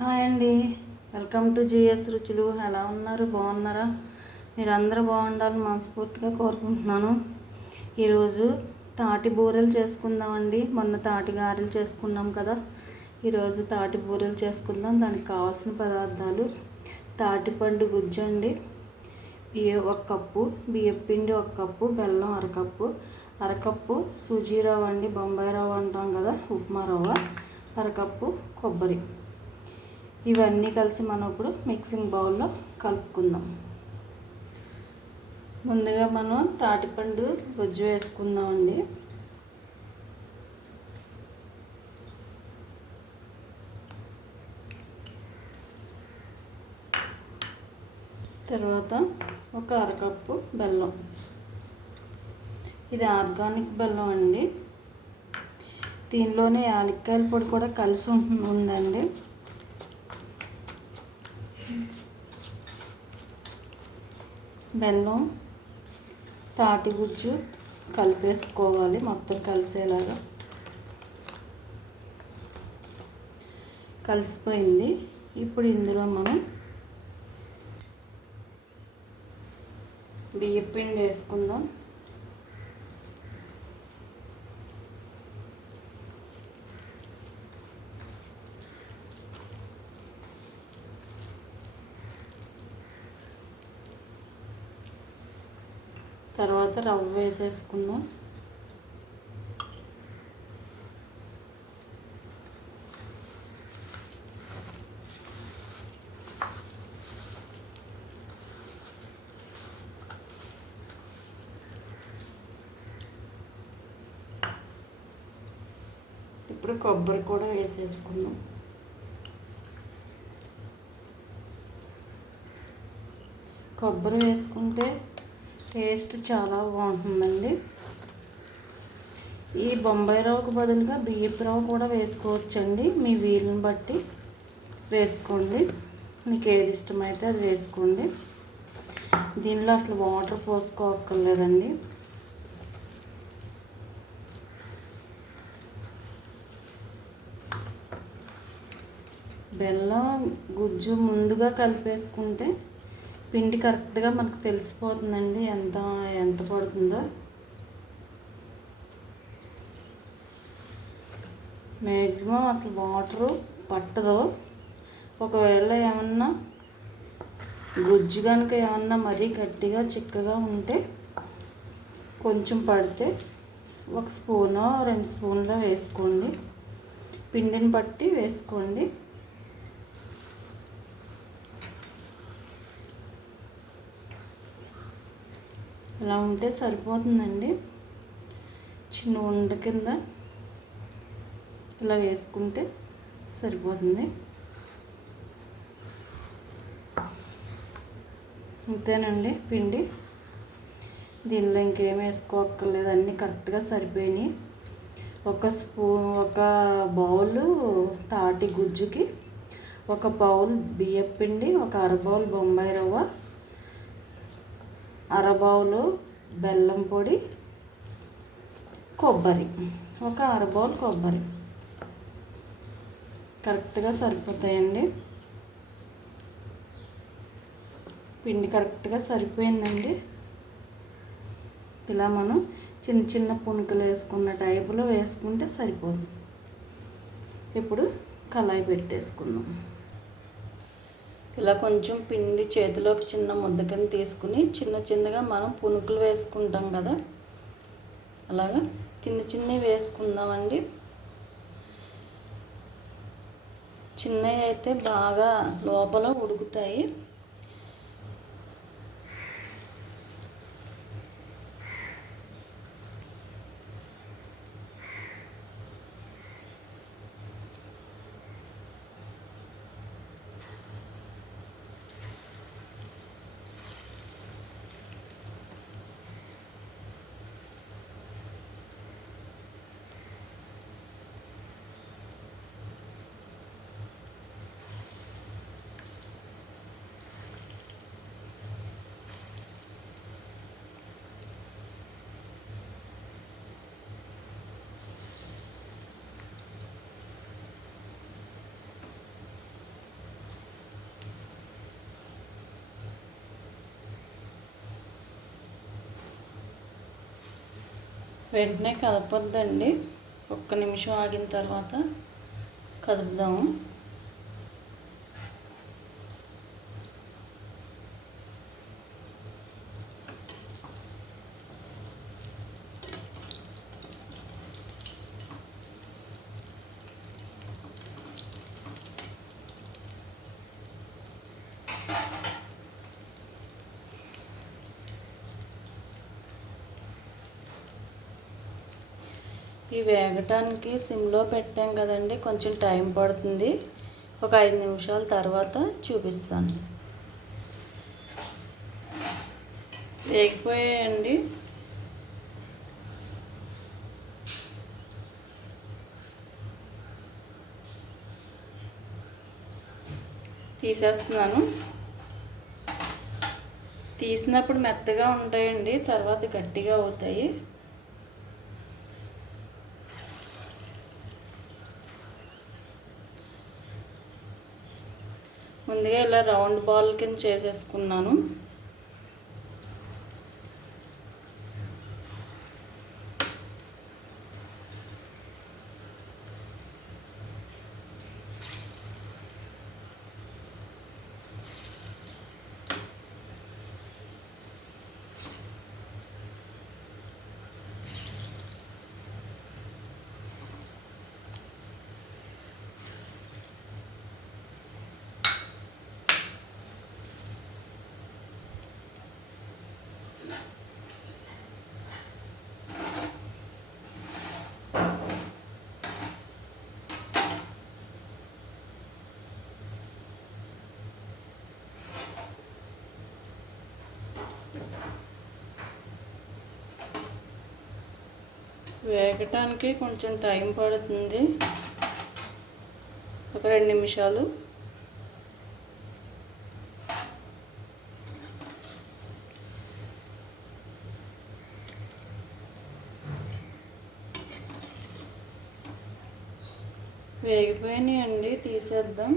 Hi అండి. Welcome to GS రుచులు. ఎలా ఉన్నారు? బాగున్నారా? మీరు అందరూ బాగుండాలని మనస్ఫూర్తిగా కోరుకుంటున్నాను. ఈరోజు తాటి బూరెలు చేసుకుందామండి. మొన్న తాటి గారెలు చేసుకున్నాం కదా, ఈరోజు తాటి బూరెలు చేసుకుందాం. దానికి కావాల్సిన పదార్థాలు: తాటిపండు గుజ్జు అండి, ఒక కప్పు బియ్యం పిండి, ఒక కప్పు బెల్లం, అరకప్పు సూజీ రవ్వ అండి, బొంబాయి రవ్వ అంటాం కదా, ఉప్మా రవ్వ, అరకప్పు కొబ్బరి. ఇవన్నీ కలిసి మనం ఇప్పుడు మిక్సింగ్ బౌల్లో కలుపుకుందాం. ముందుగా మనం తాటిపండు గుజ్జు వేసుకుందామండి. తర్వాత ఒక అరకప్పు బెల్లం. ఇది ఆర్గానిక్ బెల్లం అండి. దీనిలోనే యాలక్కాయల పొడి కూడా కలిసి ఉందండి. బెల్లం, తాటి గుజ్జు కలిపేసుకోవాలి మొత్తం కలిసేలాగా. కలిసిపోయింది. ఇప్పుడు ఇందులో మనం బియ్యం పిండి వేసుకుందాం. తర్వాత రవ్వ వేసేసుకుందాం. ఇప్పుడు కొబ్బరి కూడా వేసేసుకుందాం. కొబ్బరి వేసుకుంటే టేస్ట్ చాలా బాగుంటుందండి. ఈ బొంబాయి రవ్వకు బదులుగా బియ్యపు రవ్వ కూడా వేసుకోవచ్చండి. మీ వీలుని బట్టి వేసుకోండి. మీకు ఏది ఇష్టమైతే అది వేసుకోండి. దీనిలో అసలు వాటర్ పోసుకోవక్కర్లేదండి. బెల్లం గుజ్జు ముందుగా కలిపేసుకుంటే పిండి కరెక్ట్గా మనకు తెలిసిపోతుందండి ఎంత పడుతుందో. మ్యాక్సిమం అసలు వాటరు పట్టదు. ఒకవేళ ఏమన్నా గుజ్జు కనుక ఏమన్నా మరీ గట్టిగా చిక్కగా ఉంటే కొంచెం పడితే 1 స్పూనో 2 స్పూన్లో వేసుకోండి. పిండిని బట్టి వేసుకోండి. ఇలా ఉంటే సరిపోతుందండి. చిన్న ఉండ కింద ఇలా వేసుకుంటే సరిపోతుంది. అంతేనండి పిండి. దీనిలో ఇంకేం వేసుకోక్కర్లేదు. అన్నీ కరెక్ట్గా సరిపోయినాయి. ఒక బౌలు తాటి గుజ్జుకి 1 బౌల్ బియ్యం పిండి, ఒక అర బౌల్ బొంబాయి రవ్వ, అర బౌలు బెల్లం పొడి, కొబ్బరి, ఒక అర బౌల్ కొబ్బరి కరెక్ట్గా సరిపోతాయండి. పిండి కరెక్ట్గా సరిపోయిందండి. ఇలా మనం చిన్న చిన్న పునుకులు వేసుకున్న టైపులో వేసుకుంటే సరిపోతుంది. ఇప్పుడు కళాయి పెట్టేసుకుందాం. ఇలా కొంచెం పిండి చేతిలోకి చిన్న ముద్ద కింద తీసుకుని చిన్నగా మనం పునుకులు వేసుకుంటాం కదా, అలాగా చిన్నవి వేసుకుందామండి. చిన్నవి అయితే బాగా లోపల ఉడుకుతాయి. వెంటనే కదపొద్దండి, ఒక్క నిమిషం ఆగిన తర్వాత కదుపుదాము. ఈ వేగటానికి సిమ్లో పెట్టాం కదండి, కొంచెం టైం పడుతుంది. ఒక 5 నిమిషాల తర్వాత చూపిస్తాను. వేగిపోయాయండి. తీసేస్తున్నాను. తీసినప్పుడు మెత్తగా ఉంటాయండి, తర్వాత గట్టిగా అవుతాయి. ముందుగా ఇలా రౌండ్ బాల్ కింద చేసేసుకున్నాను. వేగటానికి కొంచెం టైం పడుతుంది, ఒక 2 నిమిషాలు. వేగిపోయినాయండి, తీసేద్దాం.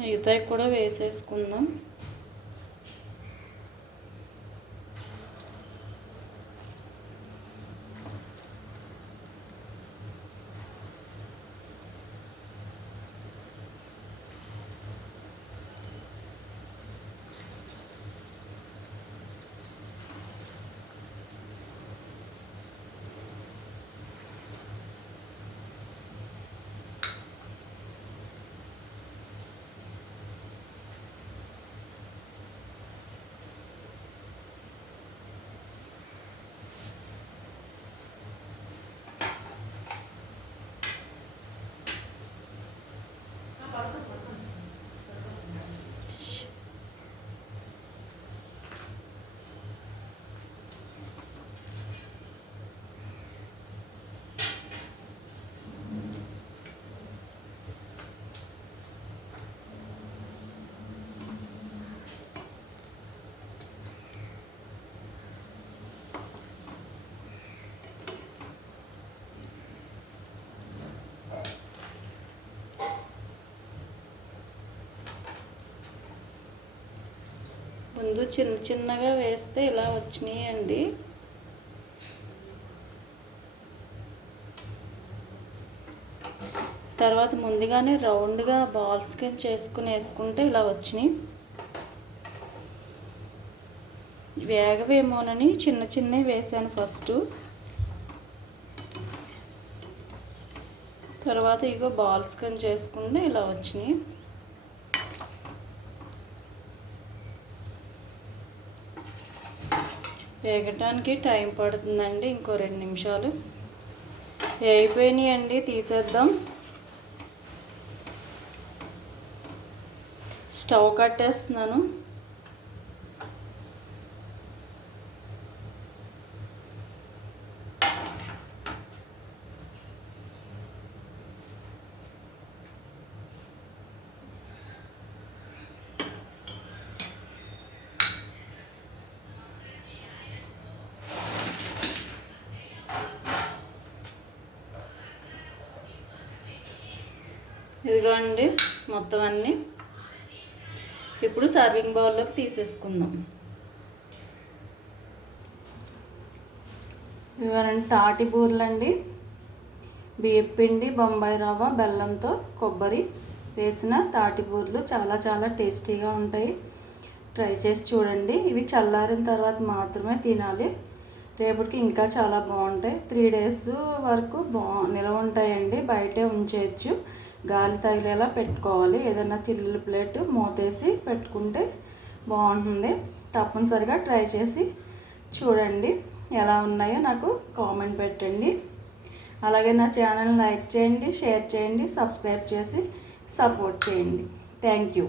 మిగతాయి కూడా వేసేసుకుందాం. ముందు చిన్నగా వేస్తే ఇలా వచ్చినాయండి. తర్వాత ముందుగానే రౌండ్గా బాల్స్ కింద చేసుకుని వేసుకుంటే ఇలా వచ్చినాయి. వేగవేమోనని చిన్నవి వేసాను ఫస్ట్. తర్వాత ఇగో బాల్స్ కింద చేసుకుంటే ఇలా వచ్చినాయి. వేగటానికి టైం పడుతుందండి, ఇంకో 2 నిమిషాలు. వేగిపోయినాయండి, తీసేద్దాం. స్టవ్ కట్టేస్తున్నాను. ఇదిగోండి మొత్తం అన్నీ ఇప్పుడు సర్వింగ్ బౌల్లోకి తీసేసుకుందాం. ఇదిగోనండి తాటి బూరెలండి. బియ్యం పిండి, బొంబాయి రవ్వ, బెల్లంతో కొబ్బరి వేసిన తాటి బూరెలు చాలా చాలా టేస్టీగా ఉంటాయి. ట్రై చేసి చూడండి. ఇవి చల్లారిన తర్వాత మాత్రమే తినాలి. రేపటికి ఇంకా చాలా బాగుంటాయి. 3 days వరకు నిల్వ ఉంటాయండి. బయటే ఉంచేయచ్చు. గాలి తగిలేలా పెట్టుకోవాలి. ఏదైనా చిల్లుల ప్లేట్ మూతేసి పెట్టుకుంటే బాగుంటుంది. తప్పనిసరిగా ట్రై చేసి చూడండి. ఎలా ఉన్నాయో నాకు కామెంట్ పెట్టండి. అలాగే నా ఛానల్ని లైక్ చేయండి, షేర్ చేయండి, సబ్స్క్రైబ్ చేసి సపోర్ట్ చేయండి. Thank you.